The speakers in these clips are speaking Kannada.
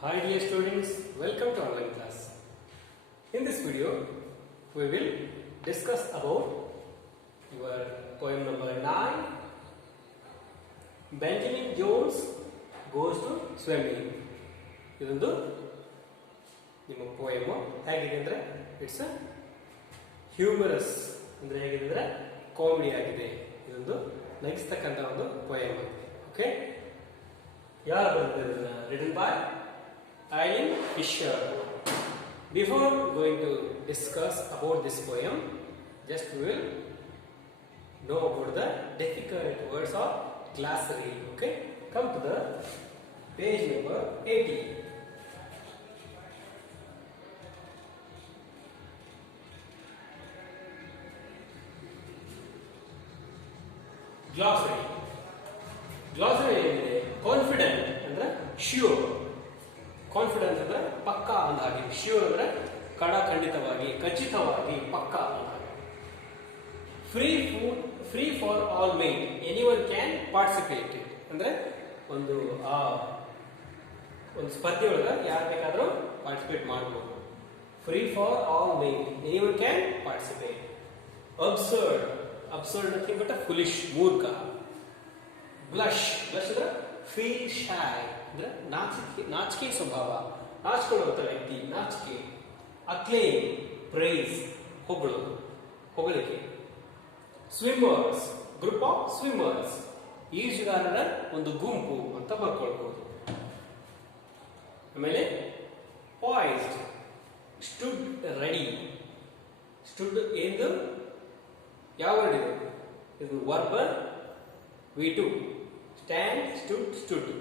Hi dear students, welcome to online class. In this video, we will discuss about your poem number 9, Benjamin Jones goes to swimming. ಇದೊಂದು ನಿಮ್ಮ ಪೋಯಮ್ ಹೇಗಿದೆ ಅಂದ್ರೆ ಇಟ್ಸ್ ಹ್ಯೂಮರಸ್ ಅಂದ್ರೆ ಹೇಗಿದೆ ಅಂದ್ರೆ ಕಾಮಿಡಿ ಆಗಿದೆ. ಇದೊಂದು ನಗಿಸ್ತಕ್ಕಂಥ ಒಂದು ಪೋಯಮ್ ಆಗಿದೆ. ಓಕೆ, ಯಾರು ಬರೆದಿದ್ದಾರೆ? Written by Eileen Fisher. Before going to discuss about this poem, just we will know about the difficult words of glossary. Okay, come to the page number 80. Glossary. Glossary is confident and sure. Confidence ಅಂದ್ರೆ ಪಕ್ಕಾ ಅಂದಾಗೆ, ಶ್ಯೂರ್ ಅಂದ್ರೆ ಖಂಡಿತವಾಗಿ, ಖಚಿತವಾಗಿ, ಪಕ್ಕಾ ಅಂದಾಗೆ. Free for all made, anyone can participate ಅಂದ್ರೆ ಒಂದು ಸ್ಪರ್ಧೆ ಒಳಗೆ ಯಾರು ಬೇಕಾದರೂ ಪಾರ್ಟಿಸಿಪೇಟ್ ಮಾಡಬಹುದು. Free for all made, anyone can participate. Absurd nothing but foolish, ಮೂರ್ಖ. ಬ್ಲಶ್ ಅಂದ್ರೆ ಫೀಲ್ ಶೈ ಅಂದ್ರೆ ನಾಚಿಕೆ ಸ್ವಭಾವ, ನಾಚಿಕೊಳ್ಳುವಂತ ವ್ಯಕ್ತಿ, ನಾಚಿಕೆ. ಅಕ್ಲೇಮ್, ಪ್ರೈಸ್, ಹೊಗಳಿಕೆ. ಸ್ವಿಮ್ಮರ್ಸ್, ಗ್ರೂಪ್ ಆಫ್ ಸ್ವಿಮ್ಮರ್ಸ್, ಈಜುಗಾರರ ಒಂದು ಗುಂಪು ಅಂತ ಬರ್ಕೊಳ್ಬಹುದು. ಆಮೇಲೆ ಪಾಯ್ಸ್ಡ್, ಸ್ಟುಡ್ ರೆಡಿ. ಸ್ಟುಡ್ ಎಂದು ಯಾವ ವರ್ಡ್ ಇದೆ? ಇದು verb V2. Stand, stood.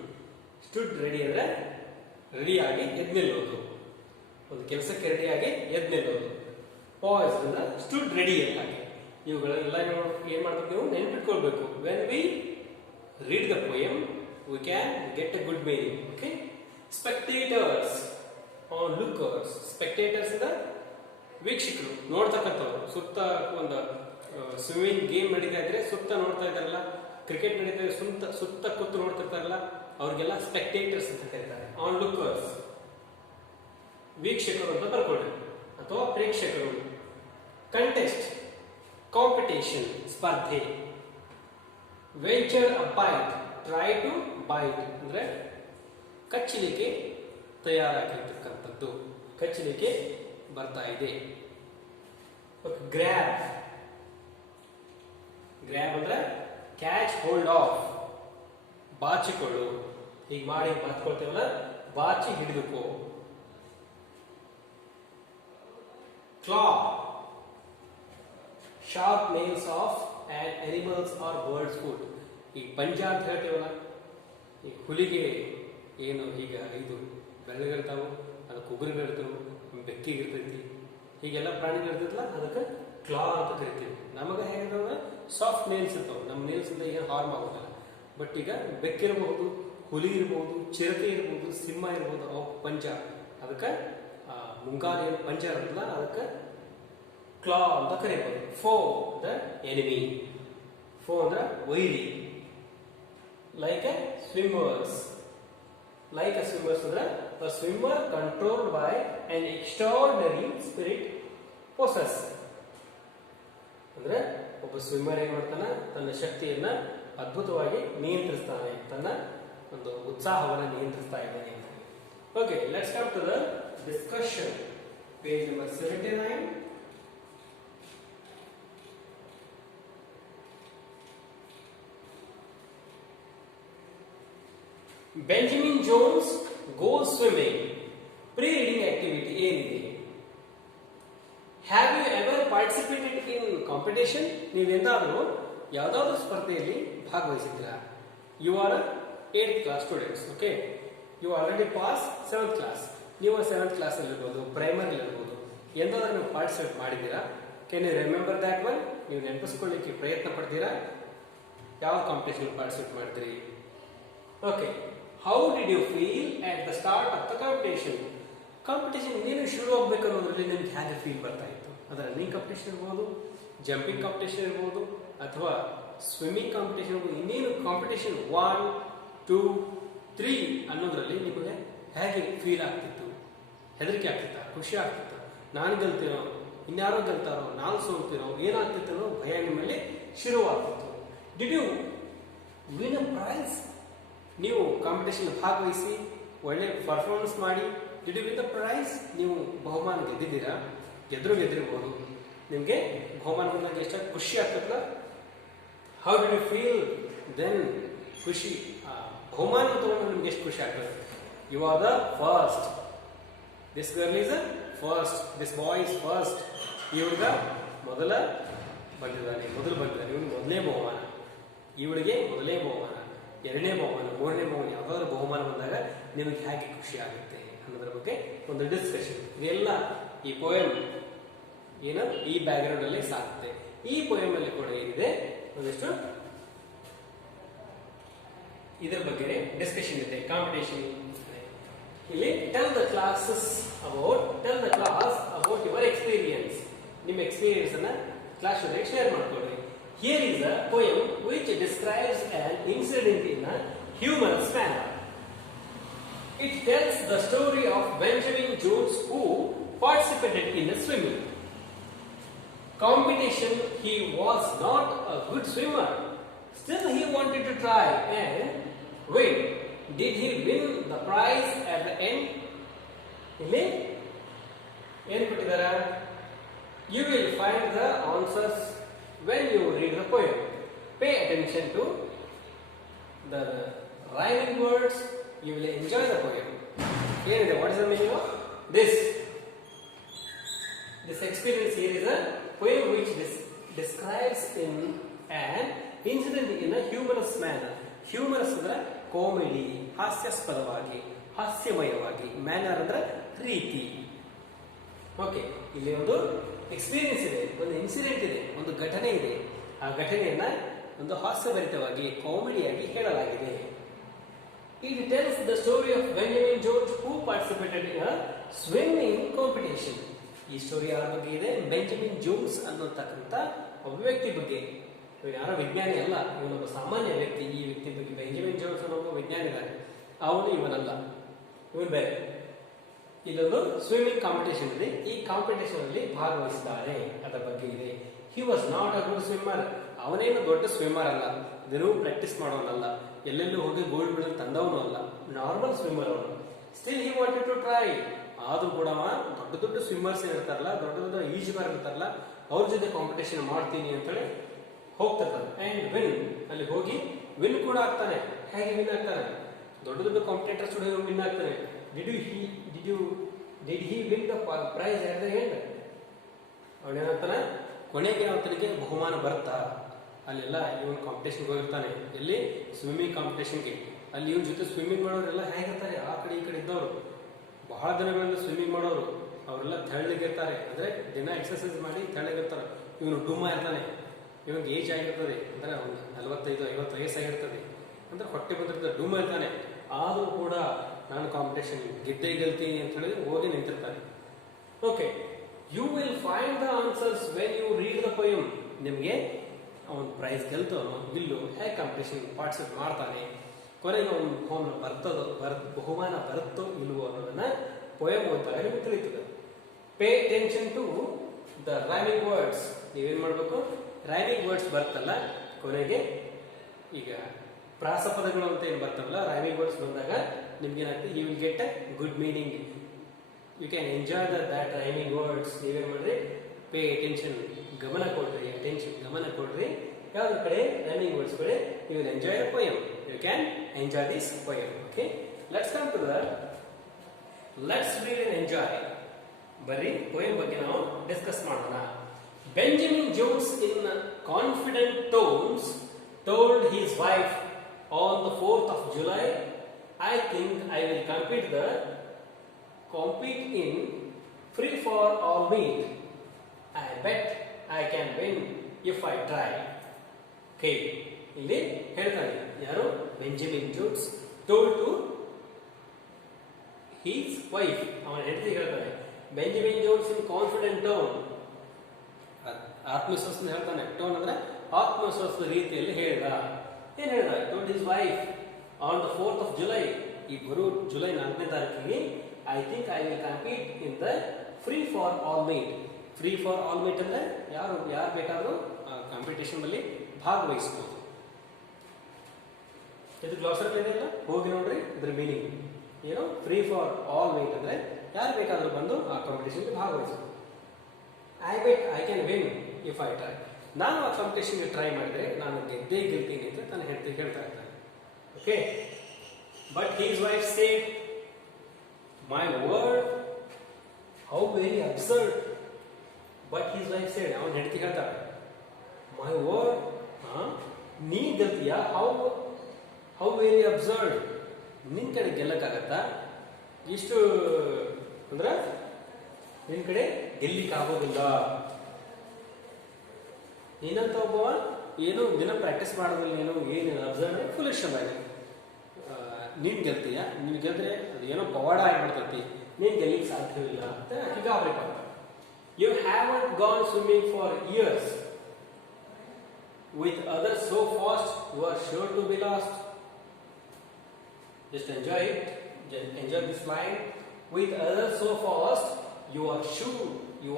Stood ready ಅಂದ್ರೆ ರೆಡಿಯಾಗಿ ಎದ್ನಿಲ್ಲೋದು, ಒಂದು ಕೆಲಸಕ್ಕೆ ರೆಡಿಯಾಗಿ ಎದ್ನಿಲ್ಲೋದು. ಪಾಯ್ಸ್ ಅಂದ್ರೆ ಸ್ಟುಡ್ ರೆಡಿ ಆಗಿ. ಇವುಗಳೆಲ್ಲ ಏನ್ ಮಾಡ್ಬೇಕು, ನೀವು ನೆನ್ಪಿಟ್ಕೊಳ್ಬೇಕು. When we read the poem we can get a good meaning. Okay. Spectators onlookers. Spectators ಅಂದ್ರೆ ವೀಕ್ಷಕರು, ನೋಡ್ತಕ್ಕಂಥವ್ರು. ಸುತ್ತ ಒಂದು ಸ್ವಿಮ್ಮಿಂಗ್ ಗೇಮ್ ನಡೀತಾ ಇದ್ರೆ ಸುತ್ತ ನೋಡ್ತಾ ಇದ್ದಾರಲ್ಲ, ಕ್ರಿಕೆಟ್ ನಡೀತಾ ಇದ್ರೆ ಸುತ್ತ ಕೂತು ನೋಡ್ತಿರ್ತಾರಲ್ಲ, ಅವ್ರಿಗೆಲ್ಲ ಸ್ಪೆಕ್ಟೇಟರ್ಸ್ ಅಂತ ಕರೀತಾರೆ. ಆನ್ ಲುಕರ್ಸ್ ವೀಕ್ಷಕರು ಅಂತ ಬರ್ಕೊಳ್ಳಿ, ಅಥವಾ ಪ್ರೇಕ್ಷಕರು. ಕಂಟೆಸ್ಟ್, ಕಾಂಪಿಟೇಷನ್, ಸ್ಪರ್ಧೆ. Venture a bite, try to bite ಅಂದ್ರೆ ಕಚ್ಚಲಿಕ್ಕೆ ತಯಾರಾಗಿರ್ತಕ್ಕಂಥದ್ದು, ಕಚ್ಚಲಿಕ್ಕೆ ಬರ್ತಾ ಇದೆ. ಗ್ರ್ಯಾಬ್ ಅಂದ್ರೆ ಕ್ಯಾಚ್ ಹೋಲ್ಡ್ ಆಫ್, ಬಾಚಿಕೊಳ್ಳು. ಹೀಗೆ ಮಾಡಿ ಬಾಚ್ಕೊಳ್ತೇವಲ್ಲ, ಬಾಚಿ ಹಿಡಿದುಕೋ. Claw, sharp nails of an animals or birds food. ಈಗ ಪಂಜ ಅಂತ ಹೇಳ್ತೇವಲ್ಲ, ಈ ಹುಲಿಗೆ ಏನು ಈಗ ಇದು ಬೆರಳುಗಳಿರ್ತಾವು, ಅದಕ್ಕೆ ಉಗುರುಗಳಿರ್ತಾವು, ಬೆಕ್ಕಿಗಿರ್ತೈತಿ, ಹೀಗೆಲ್ಲ ಪ್ರಾಣಿಗಳಿರ್ತೈತಲ್ಲ, ಅದಕ್ಕೆ ಕ್ಲಾ ಅಂತ ಕರಿತೀವಿ. ನಮಗೆ ಹೇಗಿದ್ರೆ ಸಾಫ್ಟ್ ನೇಲ್ಸ್ ಇರ್ತಾವೆ, ನಮ್ಮ ನೇಲ್ಸ್ ಇಂದ ಏನು ಹಾರ್ಮ್ ಆಗೋದಿಲ್ಲ. ಬಟ್ ಈಗ ಬೆಕ್ಕಿರಬಹುದು, ಹುಲಿ ಇರಬಹುದು, ಚಿರತೆ ಇರಬಹುದು, ಸಿಂಹ ಇರಬಹುದು, ಅವು ಪಂಜ. ಅದಕ್ಕೆ ಮುಂಗಾರು ಏನು ಪಂಜ ಇರುತ್ತಲ್ಲ, ಅದಕ್ಕೆ ಕ್ಲಾ ಅಂತ ಕರೀಬಹುದು. ಫೋ ದ ಎನಿಮಿ, ಫೋ ಅಂದ್ರೆ ವೈರಿ. ಲೈಕ್ ಎ ಸ್ವಿಮ್ಮರ್ಸ್ ಅಂದ್ರೆ a swimmer controlled by an extraordinary spirit possess. ಅಂದ್ರೆ ಒಬ್ಬ ಸ್ವಿಮ್ಮರ್ ಏನ್ ಮಾಡ್ತಾನೆ, ತನ್ನ ಶಕ್ತಿಯನ್ನ ಅದ್ಭುತವಾಗಿ ನಿಯಂತ್ರಿಸ್ತಾನೆ, ತನ್ನ ಒಂದು ಉತ್ಸಾಹವನ್ನು ನಿಯಂತ್ರಿಸ್ತಾ ಇದ್ದಾನೆ. Okay, let's come to the discussion. Page number 79. Benjamin Jones goes swimming. Pre reading activity ಏನಿದೆ? Have you ever participated in competition? ನೀವೆಂದಾದರೂ ಯಾವುದಾದ್ರೂ ಸ್ಪರ್ಧೆಯಲ್ಲಿ ಭಾಗವಹಿಸಿದ್ದೀರಾ? You are 8th class students. Okay, you already pass 7th class. ನೀವು 7th ಕ್ಲಾಸ್ ಅಲ್ಲಿ ಇರ್ಬೋದು, ಪ್ರೈಮರಿ ಇರ್ಬೋದು, ಎಂದಾದ್ರೂ ನೀವು ಪಾರ್ಟಿಸಿಪೇಟ್ ಮಾಡಿದ್ದೀರಾ? Can you remember that one? ನೀವು ನೆನಪಿಸ್ಕೊಳ್ಳಿಕ್ಕೆ ಪ್ರಯತ್ನ ಪಡ್ತೀರಾ? ಯಾವ ಕಾಂಪಿಟೇಷನ್ ಪಾರ್ಟಿಸಿಪೇಟ್ ಮಾಡಿದ್ರಿ? Okay, how did you feel at the start of the competition? Competition ಇನ್ನೇನು ಶುರು ಆಗ್ಬೇಕು ಅನ್ನೋದ್ರಲ್ಲಿ ನಿಮ್ಗೆ ಹೇಗೆ ಫೀಲ್ ಬರ್ತಾ ಇತ್ತು? ಅದು ರನ್ನಿಂಗ್ ಕಾಂಪಿಟೇಷನ್ ಇರ್ಬೋದು, ಜಂಪಿಂಗ್ ಕಾಂಪಿಟೇಷನ್ ಇರ್ಬೋದು, ಅಥವಾ ಸ್ವಿಮ್ಮಿಂಗ್ ಕಾಂಪಿಟೇಷನ್, ಇನ್ನೇನು ಕಾಂಪಿಟೇಷನ್ 1, 2, 3 ಅನ್ನೋದ್ರಲ್ಲಿ ನಿಮಗೆ ಹೇಗೆ ಫೀಲ್ ಆಗ್ತಿತ್ತು? ಹೆದರಿಕೆ ಆಗ್ತಿತ್ತ, ಖುಷಿ ಆಗ್ತಿತ್ತು, ನಾನು ಗೆಲ್ತೀನೋ, ಇನ್ಯಾರೋ ಗೆಲ್ತಾರೋ, ನಾನು ಸೋಲ್ತೀನೋ, ಏನಾಗ್ತಿತ್ತೋ ಭಯ ನಿಮ್ಮಲ್ಲಿ ಶುರುವಾಗ್ತಿತ್ತು. Did you win a prize? ನೀವು ಕಾಂಪಿಟೇಷನ್ ಭಾಗವಹಿಸಿ ಒಳ್ಳೆ ಪರ್ಫಾರ್ಮೆನ್ಸ್ ಮಾಡಿ did you win the prize? ನೀವು ಬಹುಮಾನ ಗೆದ್ದಿದ್ದೀರಾ? ಗೆದ್ದಿರ್ಬೋದು. ನಿಮಗೆ ಬಹುಮಾನ ಬಂದಾಗ ಎಷ್ಟು ಖುಷಿ ಆಗ್ತದಲ್ಲ? How did you feel then? ಖುಷಿ, ಬಹುಮಾನ ತಗೊಂಡು ನಿಮ್ಗೆ ಎಷ್ಟು ಖುಷಿ ಆಗ್ತದೆ? You are the first, this girl is first, this boy is first. ಈ ಹುಡುಗ ಮೊದಲು ಬಂದಿದ್ದಾನೆ, ಇವನು ಮೊದಲನೇ ಬಹುಮಾನ, ಇವಳಿಗೆ ಮೊದಲನೇ ಬಹುಮಾನ, ಎರಡನೇ ಬಹುಮಾನ, ಮೂರನೇ ಬಹುಮಾನ, ಯಾವುದಾದ್ರೂ ಬಹುಮಾನ ಬಂದಾಗ ನಿಮಗೆ ಹೇಗೆ ಖುಷಿ ಆಗುತ್ತೆ ಅನ್ನೋದ್ರ ಬಗ್ಗೆ ಒಂದು ಡಿಸ್ಕಷನ್. ಇದೆಲ್ಲ ಈ ಪೋಯಮ್ ಏನು ಈ ಬ್ಯಾಕ್ಗ್ರೌಂಡ್ ಅಲ್ಲಿ ಸಾಗುತ್ತೆ. ಈ ಪೋಯಮ್ ಅಲ್ಲಿ ಕೂಡ ಏನಿದೆ ಒಂದಿಷ್ಟು ಇದರ ಬಗ್ಗೆ ಡಿಸ್ಕಷನ್ ಇದೆ, ಕಾಂಪಿಟೇಷನ್. ಇಲ್ಲಿ tell the class about your experience. ನಿಮ್ಮ ಎಕ್ಸ್ಪೀರಿಯನ್ಸ್ ಅನ್ನ ಕ್ಲಾಸ್ ಜೊತೆ ಶೇರ್ ಮಾಡ್ಕೊಳ್ಳಿ. Here is a poem which describes on incident in a humorous manner. It tells the story of Benjamin Jones who participated in a swimming competition. He was not a good swimmer. Still he wanted to try and win. Did he win the prize at the end? ಇಲ್ಲಿ ಏನು ಕೊಟ್ಟಿದ್ದಾರೆ? You will find the answers when you read the poem. Pay attention to the rhyming words. You will enjoy the poem. Here is what is the meaning of this? This experience here is a poem which describes in an incident in a humorous manner. Humorous ಅಂದ್ರೆ ಕಾಮಿಡಿ, ಹಾಸ್ಯಾಸ್ಪದವಾಗಿ, ಹಾಸ್ಯಮಯವಾಗಿ. ಮ್ಯಾನರ್ ಅಂದ್ರೆ ರೀತಿ. ಓಕೆ, ಇಲ್ಲಿ ಒಂದು ಎಕ್ಸ್ಪೀರಿಯನ್ಸ್ ಇದೆ, ಒಂದು ಇನ್ಸಿಡೆಂಟ್ ಇದೆ, ಒಂದು ಘಟನೆ ಇದೆ. ಆ ಘಟನೆಯನ್ನ ಒಂದು ಹಾಸ್ಯಭರಿತವಾಗಿ, ಕಾಮಿಡಿಯಾಗಿ ಹೇಳಲಾಗಿದೆ. It tells the story of Benjamin Jones who participated in a swimming competition. ಈ ಸ್ಟೋರಿ ಯಾರ ಬಗ್ಗೆ ಇದೆ? ಬೆಂಜಮಿನ್ ಜೋನ್ಸ್ ಅನ್ನೋತಕ್ಕಂಥ ಒಬ್ಬ ವ್ಯಕ್ತಿ ಬಗ್ಗೆ. ಯಾರೋ ವಿಜ್ಞಾನಿ ಅಲ್ಲ, ಇವನೊಬ್ಬ ಸಾಮಾನ್ಯ ವ್ಯಕ್ತಿ. ಈ ವ್ಯಕ್ತಿ ಬಗ್ಗೆ ಬೆಂಜಮಿನ್ ಜೋನ್ಸ್ ಅನ್ನೋ ವಿಜ್ಞಾನಿ ಇದ್ದಾನೆ, ಅವನು ಇವನಲ್ಲ, ಇವನು ಬೇರೆ. ಇಲ್ಲೊಂದು ಸ್ವಿಮ್ಮಿಂಗ್ ಕಾಂಪಿಟೇಷನ್ ಇದೆ, ಈ ಕಾಂಪಿಟೇಷನ್ ಅಲ್ಲಿ ಭಾಗವಹಿಸಿದ್ದಾರೆ, ಅದರ ಬಗ್ಗೆ ಇದೆ. He was not a good swimmer. ಅವನೇನು ದೊಡ್ಡ ಸ್ವಿಮ್ಮರ್ ಅಲ್ಲ, ದಿನವೂ ಪ್ರಾಕ್ಟೀಸ್ ಮಾಡೋನಲ್ಲ, ಎಲ್ಲೆಲ್ಲೂ ಹೋಗಿ ಗೋಲ್ಡ್ ಮೆಡಲ್ ತಂದವನು ಅಲ್ಲ, ನಾರ್ಮಲ್ ಸ್ವಿಮ್ಮರ್ ಅವನು. Still he wanted to try. ಆದ್ರೂ ಕೂಡ ದೊಡ್ಡ ಸ್ವಿಮ್ಮರ್ಸ್ ಇರ್ತಾರಲ್ಲ, ದೊಡ್ಡ ಈಜುಗಾರ ಇರ್ತಾರಲ್ಲ, ಅವ್ರ ಜೊತೆ ಕಾಂಪಿಟೇಷನ್ ಮಾಡ್ತೀನಿ ಅಂತೇಳಿ ಹೋಗ್ತಿರ್ತಾನೆ. ಅಂಡ್ ವಿನ್, ಅಲ್ಲಿ ಹೋಗಿ ವಿನ್ ಕೂಡ ಆಗ್ತಾನೆ. ಹೇಗೆ ವಿನ್ ಆಗ್ತಾನೆ? ದೊಡ್ಡ ಕಾಂಪಿಟೇಟರ್ಸ್ ಕೂಡ ವಿನ್ ಆಗ್ತಾನೆ. Did he win the prize at the end? ಅವನೇನಾಗ್ತಾನೆ, ಕೊನೆಗೆ ಅವನಿಗೆ ಬಹುಮಾನ ಬರುತ್ತಾ? ಅಲ್ಲೆಲ್ಲ ಇವನು ಕಾಂಪಿಟೇಷನ್ಗೆ ಹೋಗಿರ್ತಾನೆ, ಎಲ್ಲಿ? ಸ್ವಿಮ್ಮಿಂಗ್ ಕಾಂಪಿಟೇಷನ್ಗೆ. ಅಲ್ಲಿ ಇವನ್ ಜೊತೆ ಸ್ವಿಮ್ಮಿಂಗ್ ಮಾಡೋರೆಲ್ಲ ಹೇಗಿರ್ತಾರೆ? ಆ ಕಡೆ ಈ ಕಡೆ ಇದ್ದವರು, ಬಹಳ ದಿನಗಳಿಂದ ಸ್ವಿಮ್ಮಿಂಗ್ ಮಾಡೋರು, ಅವರೆಲ್ಲ ತೆಳ್ಳಗಿರ್ತಾರೆ. ಅಂದ್ರೆ ದಿನ ಎಕ್ಸರ್ಸೈಸ್ ಮಾಡಿ ತೆಳ್ಳಗಿರ್ತಾರೆ. ಇವನು ಡುಮ್ಮ ಇರ್ತಾನೆ, ಇವನಿಗೆ ಏಜ್ ಆಗಿರ್ತದೆ, ಅಂದ್ರೆ ಒಂದು 45-50 ವಯಸ್ಸಾಗಿರ್ತದೆ, ಅಂದ್ರೆ ಹೊಟ್ಟೆ ಬಂದಿರ್ತದೆ, ಡುಮ್ಮ ಇರ್ತಾನೆ. ಆದ್ರೂ ಕೂಡ ನಾನು ಕಾಂಪಿಟೇಷನ್ ಗೆಲ್ತೀನಿ ಅಂತ ಹೇಳಿ ಹೋಗಿ ನಿಂತಿರ್ತಾನೆ. Okay, you will find the answers when you read the poem. ನಿಮಗೆ ಅವನು ಪ್ರೈಸ್ ಗೆಲ್ತಾನೋ ಇಲ್ಲೋ, ಹೇಗೆ ಕಾಂಪಿಟೇಷನ್ ಪಾರ್ಟಿಸಿಪೇಟ್ ಮಾಡ್ತಾನೆ, ಕೊನೆಗೆ ಅವನು ಬಹುಮಾನ ಬರುತ್ತೋ ಇಲ್ವೋ ಅನ್ನೋದನ್ನ ಪೋಯಮ್ ಓದ್ತಾರೆ, ನಿಮಗೆ ತಿಳಿತದೆ. Pay attention to the rhyming words. ನೀವೇನ್ ಮಾಡ್ಬೇಕು? ರೈಮಿಂಗ್ ವರ್ಡ್ಸ್ ಬರ್ತಲ್ಲ ಕೊನೆಗೆ, ಈಗ ಪ್ರಾಸಪದಗಳು ಅಂತ ಏನು ಬರ್ತಾವಲ್ಲ, ರೈಮಿಂಗ್ ವರ್ಡ್ಸ್ ಬಂದಾಗ ನಿಮ್ಗೆ ಏನಾಗ್ತದೆ? You will get a good meaning. You can enjoy that rhyming words. ನೀವೇನ್ ಮಾಡ್ರಿ? ಪೇ ಅಟೆನ್ಷನ್, ಗಮನ ಕೊಡ್ರಿ. ಅಟೆನ್ಷನ್, ಗಮನ ಕೊಡ್ರಿ ಯಾವ್ದ್ರ ಕಡೆ? ರೈಮಿಂಗ್ ವರ್ಡ್ಸ್ ಕಡೆ. You will enjoy the poem. You can enjoy this poem. Okay, let's come to the let's read and enjoy. Bari poem ಬಗ್ಗೆ ನಾವು ಡಿಸ್ಕಸ್ ಮಾಡೋಣ. Benjamin Jones in confident tones told his wife on the 4th of July, I think I will compete in free for all meet. I bet I can win if I try. Okay, ಇಲ್ಲಿ ಹೇಳ್ತಾನೆ ಯಾರು? Benjamin Jones told to his wife, ಅವನ ಹೆಂಡತಿ ಹೇಳ್ತಾನೆ. Benjamin Jones in confident tone, ಆತ್ಮವಿಶ್ವಾಸದಿಂದ ಹೇಳ್ತಾನೆ. ಟೋನ್ ಅಂದ್ರೆ ಆತ್ಮವಿಶ್ವಾಸದ ರೀತಿಯಲ್ಲಿ ಹೇಳಿದ. ಏನ್ ಹೇಳಿದ? Told his wife on the 4th of July, ಈ ಬರೋ ಜುಲೈ 4ನೇ ತಾರೀಕಿಗೆ I think I will compete in the free for all meet. Free for all meet ಅಂದ್ರೆ ಯಾರು ಬೇಕಾದರೂ ಕಾಂಪಿಟೇಷನ್ ಅಲ್ಲಿ ಭಾಗವಹಿಸಬಹುದು. ಇದು ಗ್ಲಾಸರ್ ಇದೆಯಲ್ಲ, ಹೋಗಿ ನೋಡ್ರಿ ಇದ್ರ ಮೀನಿಂಗ್ ಏನು. ಫ್ರೀ ಫಾರ್ ಆಲ್ ಮೀಟ್ ಅಂದ್ರೆ ಯಾರು ಬೇಕಾದರೂ ಬಂದು ಆ ಕಾಂಪಿಟೇಷನ್ ಭಾಗವಹಿಸಬಹುದು. I bet I can win if I try. ನಾನು ಆ ಕಾಂಪಿಟೇಷನ್ಗೆ ಟ್ರೈ ಮಾಡಿದ್ರೆ ನಾನು ಗೆದ್ದೇ ಗೆಲ್ತೀನಿ ಅಂತ ನನ್ನ ಹೆಂಡತಿ ಹೇಳ್ತಾ ಇರ್ತಾನೆ. Okay, but his wife said, my word how very absurd. But his wife said, ಅವನ ಹೆಂಡತಿ ಹೇಳ್ತಾಳೆ, ಮೈ ವರ್ಡ್, ನೀ ಗೆಲ್ತೀಯಾ, ಹೌ ವೆರಿ ಅಬ್ಸರ್ಡ್. ನಿನ್ ಕಡೆ ಗೆಲ್ಲಕ್ಕಾಗತ್ತಾ? ಇಷ್ಟು ಅಂದ್ರೆ ನಿನ್ ಕಡೆ ಗೆಲ್ಲಿಕ್ಕೆ ಆಗೋದಿಲ್ಲ. ನೀನಂತ ಒಬ್ಬವ ಏನು ದಿನ ಪ್ರಾಕ್ಟೀಸ್ ಮಾಡೋದಿಲ್ಲ, ಏನು ಅಬ್ಸರ್ವ್ ಫುಲಿಶ್ ಅಲ್ಲ. ನೀನ್ ಗೆಲ್ತೀಯ, ನೀನ್ ಗೆದ್ರೆ ಅದು ಏನೋ ಪವಾಡ ಆಗ್ಬಿಡ್ತೈತಿ, ನೀನ್ ಗೆಲ್ಲಿಕ್ಕೆ ಸಾಧ್ಯವಿಲ್ಲ ಅಂತ ಈಗ ಅವ್ರಿಗೆ ಬರ್ತಾರೆ. You haven't gone swimming for years with others so fast you are sure to be lost. Just enjoy it. Just enjoy this line. With others so fast you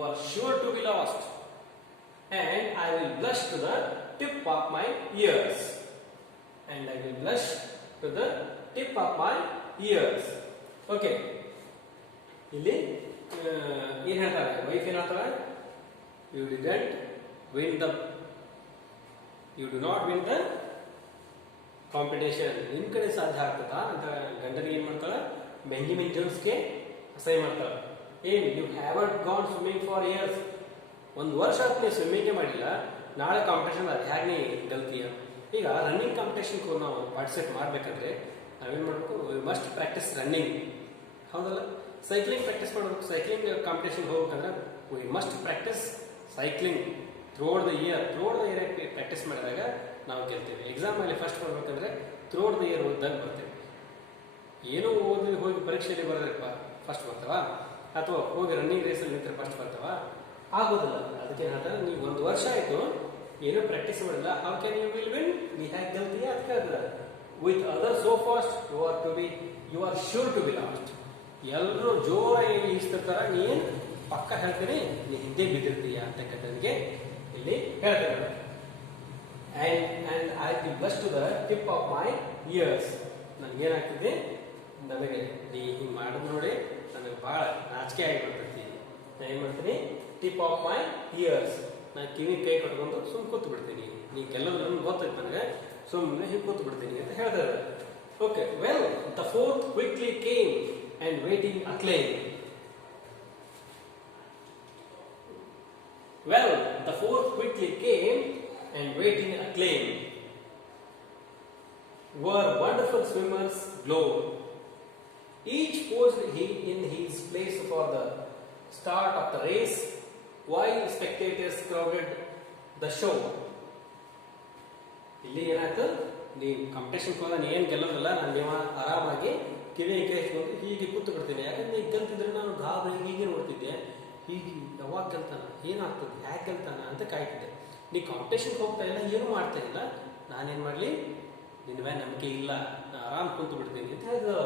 are sure to be lost, and I will blush to the tip of my ears. And I will blush to the tip of my ears. Okay, ಇಲ್ಲಿ ಏನು ಹೇಳ್ತಾರೆ ವೈಫ್? ಏನು ಹೇಳ್ತಾರೆ? You do not win the competition. ನಿಮ್ ಕಡೆ ಸಾಧ್ಯ ಆಗ್ತದಾ ಅಂತ ಗಂಡನಿಗೆ ಏನ್ ಮಾಡ್ತಾಳೆ? ಬೆಂಜಮಿನ್ ಜೋನ್ಸ್ಗೆ ಅಸಹ್ಯ ಮಾಡ್ತಾಳೆ. ಏನ್ you haven't gone swimming for years, ಒಂದು ವರ್ಷ ಆದ್ಮೇಲೆ ಸ್ವಿಮ್ಮಿಂಗೇ ಮಾಡಿಲ್ಲ, ನಾಳೆ ಕಾಂಪಿಟೇಷನ್ ಅದು ಹೇಗೆ ನೀ ಗೆಲ್ತೀಯ? ಈಗ ರನ್ನಿಂಗ್ ಕಾಂಪಿಟೇಷನ್ ನಾವು ಪಾರ್ಟಿಸಿಪೇಟ್ ಮಾಡ್ಬೇಕಂದ್ರೆ ನಾವೇನ್ ಮಾಡ್ಬೇಕು? ವಿ ಮಸ್ಟ್ ಪ್ರಾಕ್ಟೀಸ್ ರನ್ನಿಂಗ್, ಹೌದಲ್ಲ? ಸೈಕ್ಲಿಂಗ್ ಪ್ರಾಕ್ಟೀಸ್ ಮಾಡಬೇಕು. ಸೈಕ್ಲಿಂಗ್ ಕಾಂಪಿಟೇಷನ್ ಹೋಗ್ಬೇಕಂದ್ರೆ we must practice cycling throughout the year practice ಮಾಡಿದಾಗ ನಾವು ಗೆಲ್ತೇವೆ. ಎಕ್ಸಾಮ್ ಅಲ್ಲಿ ಫಸ್ಟ್ ಬರ್ಬೇಕಂದ್ರೆ ಥ್ರೂಔಟ್ ದ ಇಯರ್ ಓದಿದಾಗ ಬರ್ತೇವೆ. ಏನೋ ಓದಿ ಹೋಗಿ ಪರೀಕ್ಷೆಯಲ್ಲಿ ಬರೋದ್ರಪ್ಪ ಫಸ್ಟ್ ಬರ್ತಾವ, ಅಥವಾ ಹೋಗಿ ರನ್ನಿಂಗ್ ರೇಸಲ್ಲಿ ನಿಂತರೆ ಫಸ್ಟ್ ಬರ್ತಾವ? ಆಗೋದಿಲ್ಲ. ಅದಕ್ಕೆ ಹೇಳ್ತಾರೆ, ನೀವು ಒಂದು ವರ್ಷ ಆಯ್ತು ಏನೋ ಪ್ರಾಕ್ಟೀಸ್ ಮಾಡಿಲ್ಲ, how can you will win? ನೀ ಹ್ಯಾಕ್ ಗೆಲ್ತೀಯ? ಅದಕ್ಕೆ ಹೇಳ್ತಾರೆ, with other so fast you are sure to be last. ಎಲ್ಲರೂ ಜೋರಾಗಿ ಈಸ್ತಿರ್ತಾರ, ನೀನ್ ಪಕ್ಕ ಹೇಳ್ತೀನಿ ನೀ ಹಿಂದೆ ಬಿದ್ದಿರ್ತೀಯ ಅಂತಕ್ಕಂಥದ್ಗೆ ಇಲ್ಲಿ ಹೇಳ್ತಾರೆ. And I will blush to the tip of my ears. ನನಗೇನಾಗ್ತದೆ, ನನಗೆ ನೀ ಹಿಂಗೆ ಮಾಡಿದ್ ನೋಡಿ ನನಗೆ ಭಾಳ ನಾಚಿಕೆ ಆಗಿಬಿಡ್ತೈತಿ. ನಾನು ಏನು ಮಾಡ್ತೀನಿ? ಟಿಪ್ ಆಫ್ ಮೈ ಇಯರ್ಸ್, ನಾನು ಕಿವಿ ಕೈ ಕಟ್ಕೊಂಡು ಸುಮ್ಮನೆ ಕೂತು ಬಿಡ್ತೀನಿ. ನೀ ಗೆಲ್ಲೋದು ನನ್ಗೆ ಗೊತ್ತೈತೆ, ನನಗೆ ಸುಮ್ಮನೆ ಹಿಂಗೆ ಕೂತು ಬಿಡ್ತೀನಿ ಅಂತ ಹೇಳ್ತಾರೆ. Okay, well the fourth quickly came and waiting acclaim. Well, the fourth quickly came and waiting acclaim. Were wonderful swimmers glowed. Each posed in his place for the start of the race, while spectators crowded the show. ಇಲ್ಲಿ ಏನಾಯ್ತು? ನೀವು ಕಾಂಪಿಟೇಷನ್ ಹೋದ ನೀ ಏನು ಗೆಲ್ಲೋದಿಲ್ಲ, ನಾನು ನೀವು ಆರಾಮಾಗಿ ಕಿವಿ ಕೇಳಿಸ್ಕೊಂಡು ಹೀಗೆ ಕೂತು ಬಿಡ್ತೀನಿ. ಯಾಕಂದ್ರೆ ಈಗ ಗೆಲ್ತಿದ್ರೆ ನಾನು ಗಾಬರಿ ಹೀಗೆ ನೋಡ್ತಿದ್ದೆ, ಹೀಗೆ ಯಾವಾಗ ಗೆಲ್ತಾನ, ಏನಾಗ್ತದೆ, ಯಾಕೆ ಗೆಲ್ತಾನ ಅಂತ ಕಾಯ್ತಿದ್ದೆ. ನೀ ಕಾಂಪಿಟೇಷನ್ಗೆ ಹೋಗ್ತಾ ಇಲ್ಲ, ಏನು ಮಾಡ್ತಾ ಇಲ್ಲ, ನಾನೇನು ಮಾಡಲಿ, ನಿನ್ನ ಮೇಲೆ ನಂಬಿಕೆ ಇಲ್ಲ, ನಾನು ಆರಾಮ್ ಕೂತು ಬಿಡ್ತೀನಿ ಅಂತ ಹೇಳಿದ್ರು.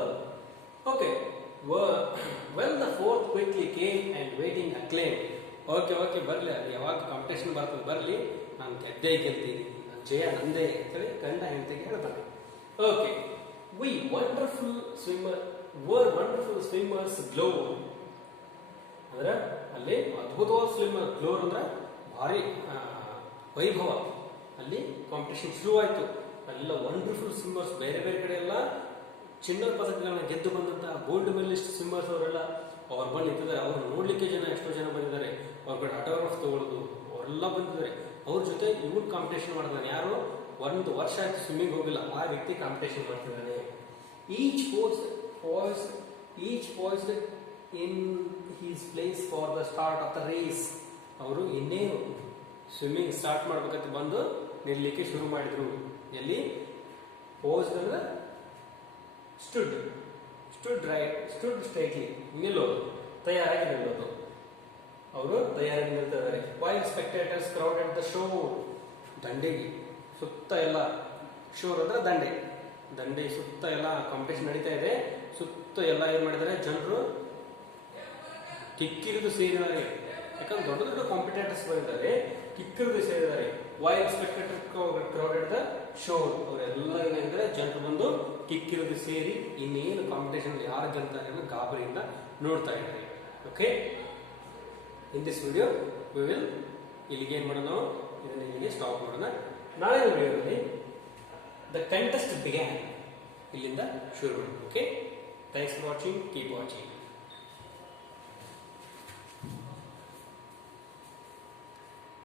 Okay, well the fourth quickly came and waiting acclaim. Okay ಬರಲಿ, ಅದು ಯಾವಾಗ ಕಾಂಪಿಟೇಷನ್ ಬರ್ತದೆ ಬರಲಿ, ನಾನು ಗೆದ್ದೇ ಗೆಲ್ತೀನಿ, ನಾನು ಜಯ ನಂದೇ ಅಂತೇಳಿ ಗಂಡ ಹೆಂಡತಿಗೆ ಹೇಳ್ತಾನೆ. Okay, were wonderful swimmers glow. ಅಂದ್ರೆ ಅಲ್ಲಿ ಅದ್ಭುತವಾದ ಸ್ವಿಮ್ಮರ್, ಗ್ಲೋರ್ ಅಂದ್ರೆ ಭಾರಿ ವೈಭವ. ಅಲ್ಲಿ ಕಾಂಪಿಟೇಷನ್ ಶುರುವಾಯಿತು. ಅಲ್ಲೆಲ್ಲ ವಂಡರ್ಫುಲ್ ಸ್ವಿಮ್ಮರ್ಸ್, ಬೇರೆ ಬೇರೆ ಕಡೆ ಎಲ್ಲ ಚಿನ್ನದ ಪದಕಗಳನ್ನ ಗೆದ್ದು ಬಂದಂತಹ ಗೋಲ್ಡ್ ಮೆಡಲಿಸ್ಟ್ ಸ್ವಿಮ್ಮರ್ಸ್ ಅವರೆಲ್ಲ ಅವ್ರು ಬಂದು ನಿಂತಿದ್ದಾರೆ. ಅವ್ರು ನೋಡ್ಲಿಕ್ಕೆ ಎಷ್ಟೋ ಜನ ಬಂದಿದ್ದಾರೆ. ಅವ್ರ ಕಡೆ ಆಟೋಗ್ರಾಫ್ ತಗೊಳ್ಳೋದು ಅವರೆಲ್ಲ ಬಂದಿದ್ದಾರೆ. ಅವ್ರ ಜೊತೆ ಇವನ್ ಕಾಂಪಿಟೇಷನ್ ಮಾಡ್ತಾನೆ. ಯಾರು ಒಂದು ವರ್ಷ ಆಯ್ತು ಸ್ವಿಮ್ಮಿಂಗ್ ಹೋಗಿಲ್ಲ, ಆ ವ್ಯಕ್ತಿ ಕಾಂಪಿಟೇಷನ್ ಮಾಡ್ತಿದ್ದಾನೆ. Each posed in his place for the start of the race. ಅವರು ಇನ್ನೇನು ಸ್ವಿಮ್ಮಿಂಗ್ ಸ್ಟಾರ್ಟ್ ಮಾಡ್ಬೇಕಂತ ಬಂದು ನಿಲ್ಲಲಿಕ್ಕೆ ಶುರು ಮಾಡಿದ್ರು. ಎಲ್ಲಿ ಪೋಸ್ ಅಂದ್ರೆ ಸ್ಟುಡ್ ಸ್ಟ್ರೈಟ್ಲಿ ನಿಲ್ಲೋದು, ತಯಾರಾಗಿ ನಿಲ್ಲೋದು. ಅವರು ತಯಾರಾಗಿ ನಿಲ್ತಿದ್ದಾರೆ. While spectators crowded the show. ದಂಡೆಗೆ ಸುತ್ತ ಎಲ್ಲ, ಶೋರ್ ಅಂದ್ರೆ ದಂಡೆ, ದಂಡೆ ಸುತ್ತ ಎಲ್ಲ ಕಾಂಪಿಟೇಷನ್ ನಡೀತಾ ಇದೆ. ಸುತ್ತ ಎಲ್ಲ ಏನ್ ಮಾಡಿದ್ದಾರೆ ಜನರು ಕಿಕ್ಕಿರಿದು ಸೇರಿದ್ದಾರೆ. ಯಾಕಂದ್ರೆ ದೊಡ್ಡ ದೊಡ್ಡ ಕಾಂಪಿಟೇಟರ್ಸ್ ಬಂದಿದ್ದಾರೆ, ಕಿಕ್ಕಿರಿದು ಸೇರಿದ್ದಾರೆ. While spectator crowded the shore. ಅವರೆಲ್ಲ ಏನಾಗಿದ್ದಾರೆ, ಜನರು ಬಂದು ಕಿಕ್ಕಿರಿದು ಸೇರಿ ಇನ್ನೇನು ಕಾಂಪಿಟೇಷನ್ ಯಾರು ಗೆಲ್ತಾರೆ ಅನ್ನೋ ಗಾಬರಿಯಿಂದ ನೋಡ್ತಾ ಇದ್ದಾರೆ. Okay, in this video we will ಇಲ್ಲಿಗೆ ಏನು ಮಾಡೋಣ, ನಾವು ಇದನ್ನ ಇಲ್ಲಿಗೆ ಸ್ಟಾಪ್ ಮಾಡೋಣ. ನಾಳೆ ವಿಡಿಯೋದಲ್ಲಿ ದ ಕಂಟೆಸ್ಟ್ ಬಿಗ್ಯಾನ್ ಇಲ್ಲಿಂದ ಶುರು ಮಾಡೋಣ. Okay, thanks for watching, keep watching.